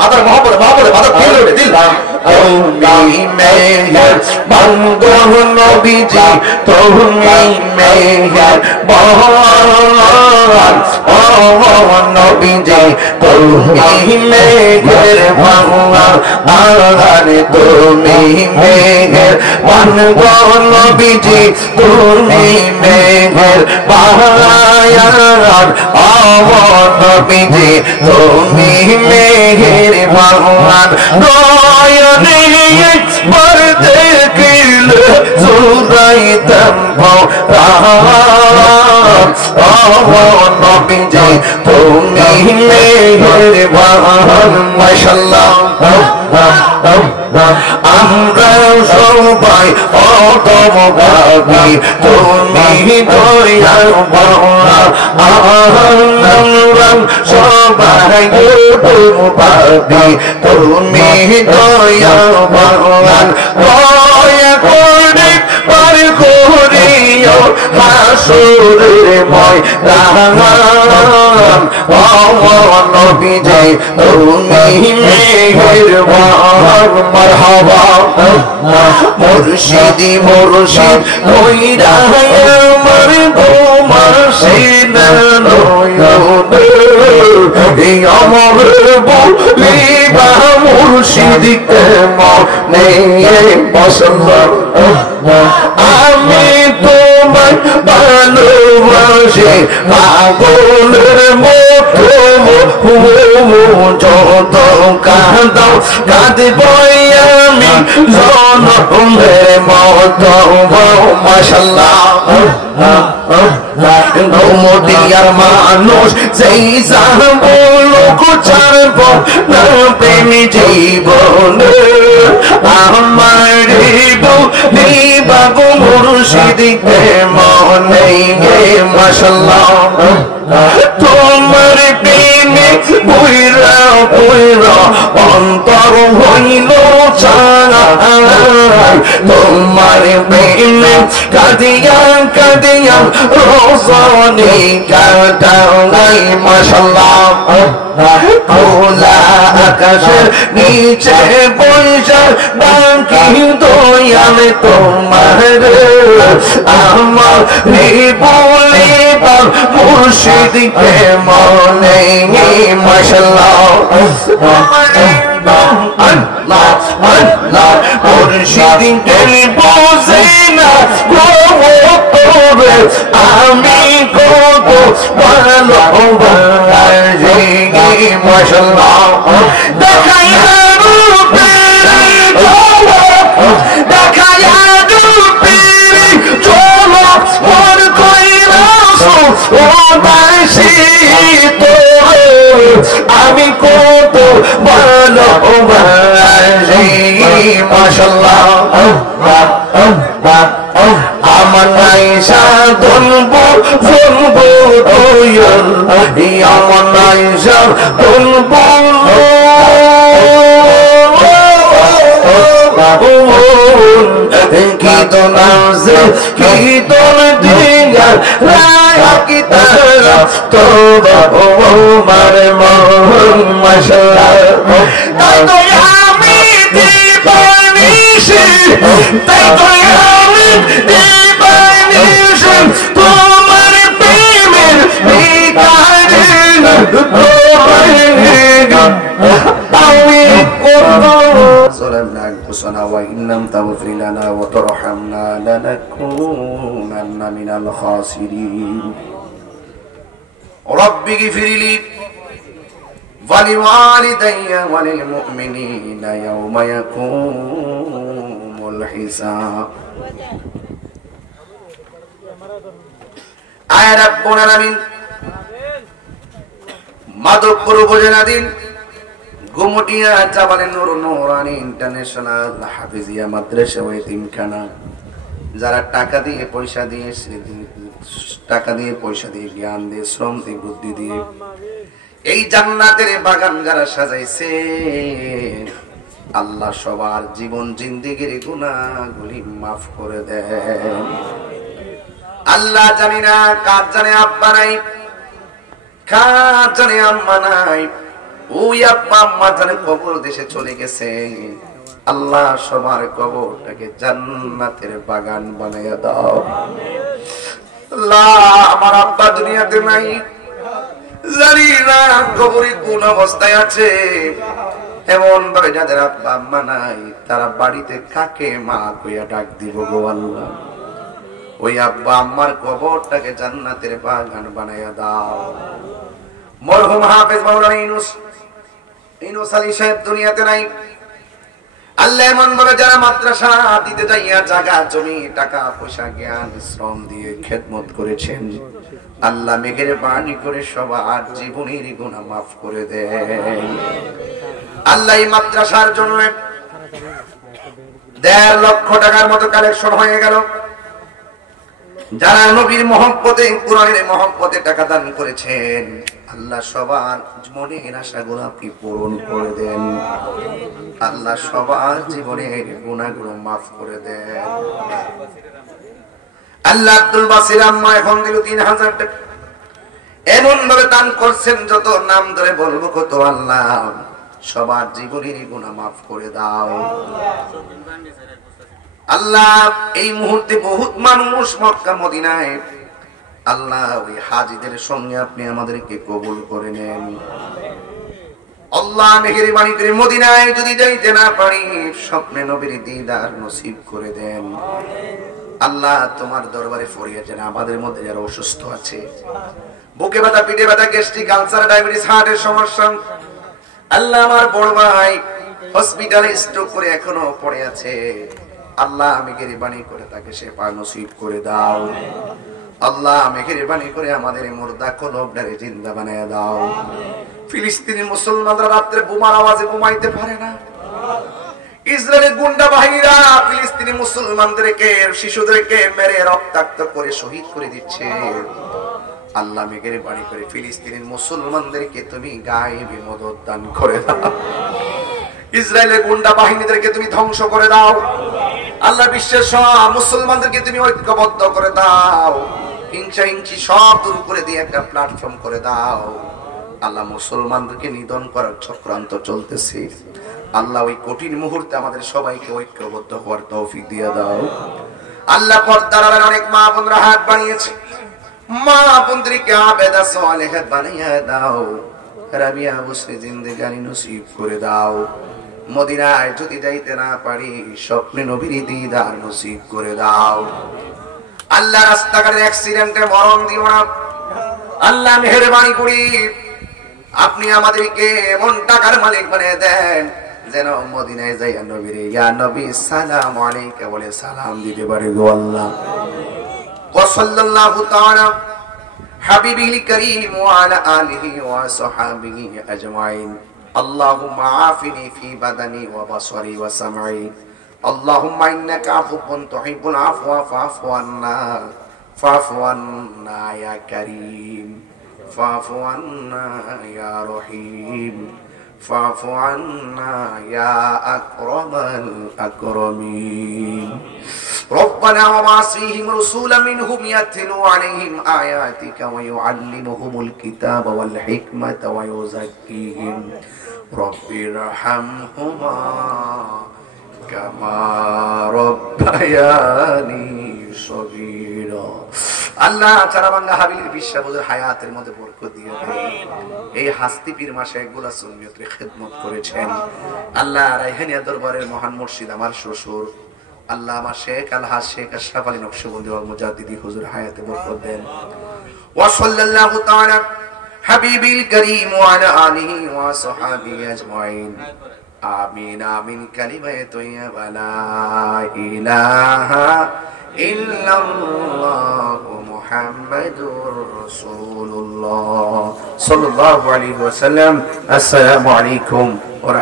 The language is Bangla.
মাতার মহাপদে মাতার ফেল ওঠে দিল তুমি মেহের বাঙ্গো নবীজি তুমি মেহের বহান ও নবীজি তুমি মেহের বাঙ্গা আরে তুমি মেহের বাঙ্গো নবীজি তুমি মেহের বাহায়ার ও নবীজি তুমি মেহের বাঙ্গান একবার দেখিলে জুড়াইতাম নবীজি তুমি মেহেরবান মাশাআল্লাহ আমরা সবাই অদম ভাবি তুমি দয়াল আমরা সবাই অদম ভাবি তুমি দয়াল দয়া করে পার করিও হাসুরের ময়দান ও নবীজি তুমি মেহেরবান মারহাবা মুর্শিদি মুর্শিদ কইরা আমার গোমাসিন নয়নে এই আমার বলিবা মুর্শিদকে মনে পছন্দ আমি তোমায় ভালোবাসি পাগলের মতো যত কাঁদাও কাঁদব আমি জনমের মতো মাশাআল্লাহ ঘুমটিয়ার মানুষ সেই বলো ছাড়ব না প্রেমী জীবনে আমার বাবু মুর্শিদকে মনে মাশাআল্লাহ তোমার প্রেমে পুইরা পুইরা অন্তর হইল চাই তোমার প্রেমে কাঁদিয়া কাঁদিয়া রোজনী কাটাই মাশাআল্লাহ খোলা আকাশের নিচে বৈশা বাকি দয়াল তোমার আমার বলিবার মুর্শিদকে মনে মাশাআল্লাহ আল্লাহ আল্লাহ মুর্শিদকে বোঝে না আমি কত ভালোবাসি মাশাআল্লাহ দেখাইয়া রূপের ঝলক দেখাইয়া রূপের ঝলক মন কইরাছো ও বাসি তোরে আমি কত ভালোবাসি মাশাআল্লাহ আমার নাইসা ধনবো ধনবো দয়াল আমার নাইসা ধনবো কি তো নামছে কি তোর দিগা রায়া কি তারা তো বাবু মারে মন মাশাআল্লাহ তাই তো আমি দিবানিশি তাই তো আমি দিবানিশি তোমার প্রেমের বিকারে আমি করব ظلمنا أنفسنا وإن لم تغفر لنا وترحمنا لنكونن من الخاسرين رب اغفر لي ولوالدي وللمؤمنين يوم يقوم الحساب আয় রব্বুল আলামিন মাধবপুর উপজেলাধীন গুমটিয়া জাবালে নূর নুরানি ইন্টারন্যাশনাল হাফিজিয়া মাদ্রাসা ও এতিমখানা যারা টাকা দিয়ে পয়সা দিয়ে জ্ঞান দিয়ে শ্রম দিয়ে বুদ্ধি দিয়ে এই জান্নাতের বাগান যারা সাজাইছে আল্লাহ সবার জীবন জিন্দেগির গুনাহগুলি মাফ করে দেন। আল্লাহ জানি না কার জানে আব্বা নাই, কার জানে আম্মা নাই, ওই আব্বা আম্মা যারা কবর দেশে চলে গেছে, আল্লাহ সবার কবরটাকে জান্নাতের বাগান বানাইয়া দাও। আল্লাহ আমার আব্বা দুনিয়াতে নাই, জানি না কবরে কোন অবস্থায় আছে। এমন ভাবে যাদের আব্বা আম্মা নাই, তারা বাড়িতে কাকে মা কইয়া ডাক দিব গো আল্লাহ। ওই আব্বা আম্মার কবরটাকে জান্নাতের বাগান বানাইয়া দাও। মরহুম হাফেজ মাওলানা ইউনূস আলী সাহেব দুনিয়াতে নাই। আল্লাহ এমন ভাবে যারা মাদ্রাসা দিতে যাইয়া জায়গা জমি টাকা পয়সা জ্ঞান শ্রম দিয়ে খেদমত করেছেন, আল্লাহ মেঘের বাণী করে সবার জীবনের গুনাহ মাফ করে দেন। আল্লাহ এই মাদ্রাসার জন্য 1.5 লক্ষ টাকার মতো কালেকশন হয়ে গেল। যারা নবীর মহব্বতে কুরআনের মহব্বতে টাকা দান করেছেন, আল্লাহ সবার মনের আশাগুলো আপনি পূরণ করে দেন। আল্লাহ সবার জীবনের গুনাহগুলো মাফ করে দেন। আল্লাহ আব্দুল বাসির আম্মা এখন দিল 3000 টাকা। এমন ভাবে দান করছেন, যত নাম ধরে বলবো কত। আল্লাহ সবার জীবনের গুনাহ মাফ করে দাও। আল্লাহ এই মুহূর্তে বহুত মানুষ মক্কা মদিনায়, আল্লাহ ওই হাজীদের সঙ্গে আপনি আমাদেরকে কবুল করে নেন। আল্লাহ মেহেরবানি করে মদিনায় যদি যাইতে না পারি, স্বপ্নে নবীর দিদার নসিব করে দেন। আল্লাহ তোমার দরবারে ফরিয়াদ জানাই আমাদের মধ্যে যারা অসুস্থ আছে, বুকে ব্যথা, পিঠে ব্যথা, গ্যাস্ট্রিক, আলসার, ডায়াবেটিস, হার্টের সমস্যা, আল্লাহ আমার বড় ভাই হসপিটালে স্ট্রোক করে এখনো পড়ে আছে, আল্লাহ মেহেরবানি করে তাকে সেবা নসিব করে দাও। আল্লাহ মেহেরবানি করে আমাদের মুর্দা কলবটারে জিন্দা বানায় দাও। ফিলিস্তিনি মুসলমানরা রাত্রে বোমার আওয়াজে ঘুমাইতে পারে না। ইসরায়েলের গুন্ডা বাহিনীরা ফিলিস্তিনি মুসলমানদেরকে, শিশুদেরকে মেরে রক্তাক্ত করে শহীদ করে দিচ্ছে। আল্লাহ মেহেরবানি করে ফিলিস্তিনের মুসলমানদেরকে তুমি গায়েবী মদদ দান করে দাও। ইসরায়েলের গুন্ডা বাহিনীদেরকে তুমি ধ্বংস করে দাও। আল্লাহ বিশ্বের সব মুসলমানদেরকে তুমি ঐক্যবদ্ধ করে দাও। হিংসা হিংসি সব দূর করে দিয়ে একটা প্ল্যাটফর্ম করে দাও। আল্লাহ মুসলমানদেরকে নিধন করার চক্রান্ত চলতেছে, আল্লাহ ওই কঠিন মুহূর্তে আমাদের সবাইকে ঐক্যবদ্ধ হওয়ার তৌফিক দিয়ে দাও। আল্লাহ পর্দার আড়ালে অনেক মা বোনরা হাত বানিয়েছে, মা বোনদেরকে আবেদা সালেহা বানিয়ে দাও। রাবিয়া বুসরি জিন্দেগানি নসিব করে দাও। মদিনায় যদি যাইতে না পারি, স্বপ্নে নবীর দিদার নসিব করে দাও। আল্লাহ রাস্তাঘাটের অ্যাক্সিডেন্টে মরণ দিও না। আল্লাহ মেহেরবানি করি আপনি আমাদেরকে এমন টাকার মালিক বানিয়ে দেন, যেন মদিনায় যাইয়া নবীর ইয়া নবী সালাম আলাইকা বলে সালাম দিতে পারে গো আল্লাহ। ওয়া সাল্লাল্লাহু তাআলা হাবিবিল কারীম ওয়া আলা আলিহি ওয়া সাহবিহি আজমাইন। আল্লাহুম্মা আফিনি ফি বাদানি ওয়া বাসরি ওয়া সামঈ। আল্লাহুম্মা ইন্নাকা আফুউন তুহিব্বুল আফওয়া ফাফু আন্না ফাফু আন্না ইয়া কারীম ফাফু আন্না ইয়া রহিম ফাফু আন্না ইয়া আকরামাল আকরামিন। ربنا وبعث فيهم رسولا منهم يتلو عليهم آياتك ويعلمهم الكتاب والحكمة ويزكيهم رب ارحمهما كما ربياني صغيرا। আল্লাহ চারাবাঙ্গা হাবিলির বিশ্বাবুদের হায়াতের মধ্যে বরকত দিয়ে দেন। এই হাস্তি পীর মাসে একগুলা সুন্নিয়তের খেদমত করেছেন। আল্লাহ রাইহানিয়া দরবারের মহান মুর্শিদ আমার শ্বশুর আল্লাহ আমার শেখ আলহাজ শেখ আশরাফ আলী নকশবন্দি ওয়াল মুজাদ্দিদি হুজুর হায়াতে বরকত দেন। ওয়া সাল্লাল্লাহু তাআলা হাবিবিল কারীম ওয়া আলা আলিহি ওয়া সাহবিহি আজমাইন। আমিন আমিন কালিমায়ে তাইয়্যিবা লা ইলাহা ইল্লাল্লাহু মুহাম্মাদুর রাসূলুল্লাহ সাল্লাল্লাহু আলাইহি ওয়াসাল্লাম। আসসালামু আলাইকুম।